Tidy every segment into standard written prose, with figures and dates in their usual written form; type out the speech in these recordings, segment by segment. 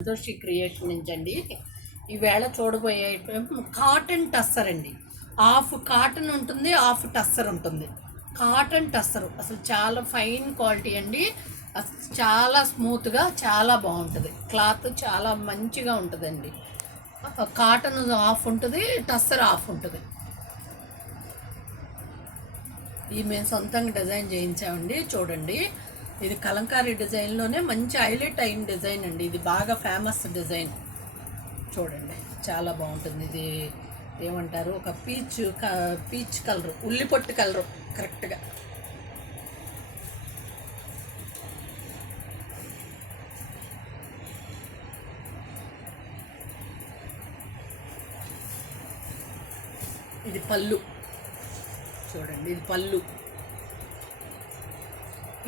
Santoshi creation నుంచి అండి. ఈవేళ చూడబోయే కాటన్ టస్సర్ అండి. హాఫ్ కాటన్ ఉంటుంది, హాఫ్ టస్సర్ ఉంటుంది. కాటన్ టస్సర్ అసలు చాలా ఫైన్ క్వాలిటీ అండి. అసలు చాలా స్మూత్గా చాలా బాగుంటుంది. క్లాత్ చాలా మంచిగా ఉంటుందండి. కాటన్ హాఫ్ ఉంటుంది, టస్సర్ హాఫ్ ఉంటుంది. ఇది మేము సొంతంగా డిజైన్ చేయించామండి. చూడండి, ఇది కలంకారీ డిజైన్లోనే మంచి హైలైట్ అయిన డిజైన్ అండి. ఇది బాగా ఫేమస్ డిజైన్. చూడండి, చాలా బాగుంటుంది. ఇది ఏమంటారు, ఒక పీచ్ కలరు, ఉల్లిపొట్టు కలరు కరెక్ట్గా. ఇది పళ్ళు చూడండి, ఇది పళ్ళు,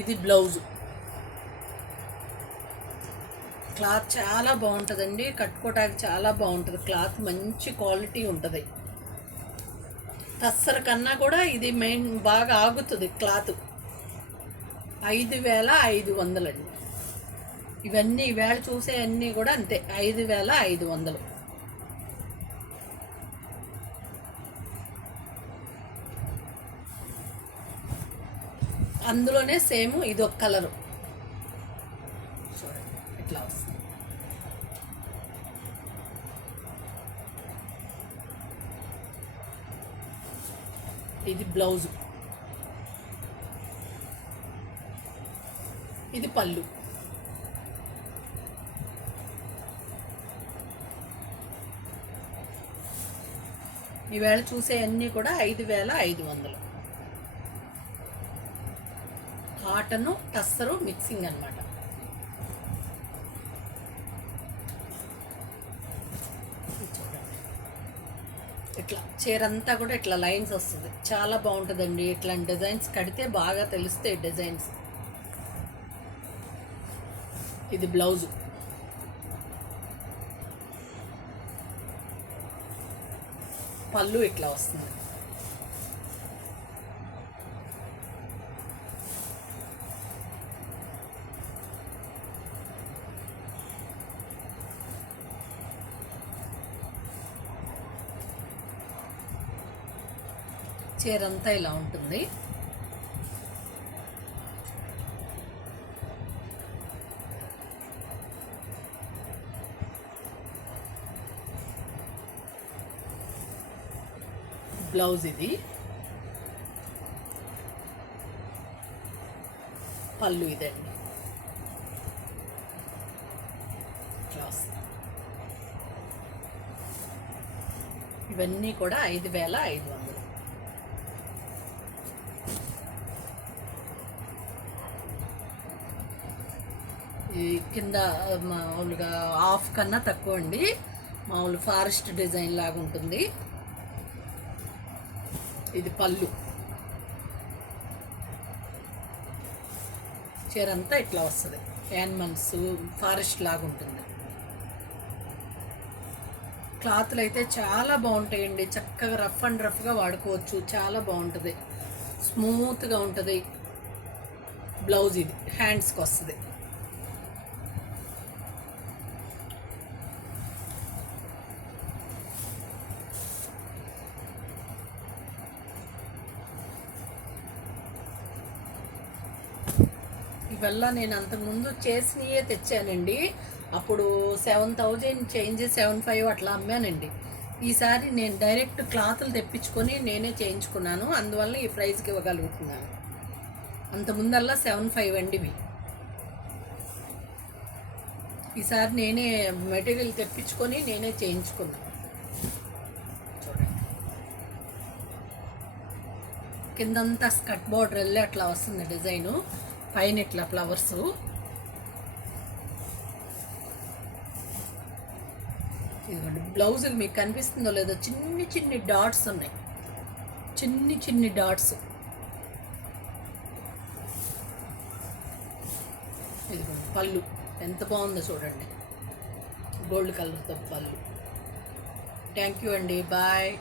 ఇది బ్లౌజు. క్లాత్ చాలా బాగుంటుందండి, కట్టుకోవడానికి చాలా బాగుంటుంది. క్లాత్ మంచి క్వాలిటీ ఉంటుంది. టస్సర్ కన్నా కూడా ఇది మెయిన్ బాగా ఆగుతుంది క్లాత్. 5500 అండి. ఇవన్నీ ఈవేళ చూసే అన్నీ కూడా అంతే, 5500. అందులోనే సేమ్ ఇది ఒక కలరు. చూడండి, ఇట్లా వస్తుంది. ఇది బ్లౌజు, ఇది పళ్ళు. ఈవేళ చూసే అన్నీ కూడా 5500. కాటను టస్సరు మిక్సింగ్ అనమాట. ఇట్లా చీరంతా కూడా ఇట్లా లైన్స్ వస్తుంది, చాలా బాగుంటుందండి. ఇట్లాంటి డిజైన్స్ కడితే బాగా తెలుస్తాయి డిజైన్స్. ఇది బ్లౌజు, పళ్ళు ఇట్లా వస్తుంది. చీరంతా ఇలా ఉంటుంది. బ్లౌజ్, ఇది పళ్ళు, ఇదండి క్లాస్. ఇవన్నీ కూడా 5500. ఈ కింద మామూలుగా హాఫ్ కన్నా తక్కువ అండి. మామూలు ఫారెస్ట్ డిజైన్ లాగా ఉంటుంది. ఇది పళ్ళు. చీరంతా ఇట్లా వస్తుంది, యానిమల్స్ ఫారెస్ట్ లాగా ఉంటుంది. క్లాత్లు అయితే చాలా బాగుంటాయండి. చక్కగా రఫ్ అండ్ రఫ్గా వాడుకోవచ్చు, చాలా బాగుంటుంది, స్మూత్గా ఉంటుంది. బ్లౌజ్, ఇది హ్యాండ్స్కి వస్తుంది. ఇవల్ల నేను అంతకుముందు చేసినయే తెచ్చానండి. అప్పుడు 7000 చేంజ్, 75 అట్లా అమ్మానండి. ఈసారి నేను డైరెక్ట్ క్లాతులు తెప్పించుకొని నేనే చేయించుకున్నాను, అందువల్ల ఈ ప్రైస్కి ఇవ్వగలుగుతున్నాను. అంతకుముందల్లా 75 అండి ఇవి. ఈసారి నేనే మెటీరియల్ తెప్పించుకొని నేనే చేయించుకున్నాను. చూడండి, కిందంతా స్కట్ బార్డర్ వెళ్ళి అట్లా వస్తుంది డిజైను, పైన ఇట్లా ఫ్లవర్స్. ఇదిగోండి బ్లౌజ్, మీకు కనిపిస్తుందో లేదో చిన్ని చిన్ని డాట్స్ ఉన్నాయి, చిన్ని చిన్ని డాట్స్. ఇదిగోండి పళ్ళు, ఎంత బాగుందో చూడండి, గోల్డ్ కలర్తో పళ్ళు. థ్యాంక్ యూ అండి, బాయ్.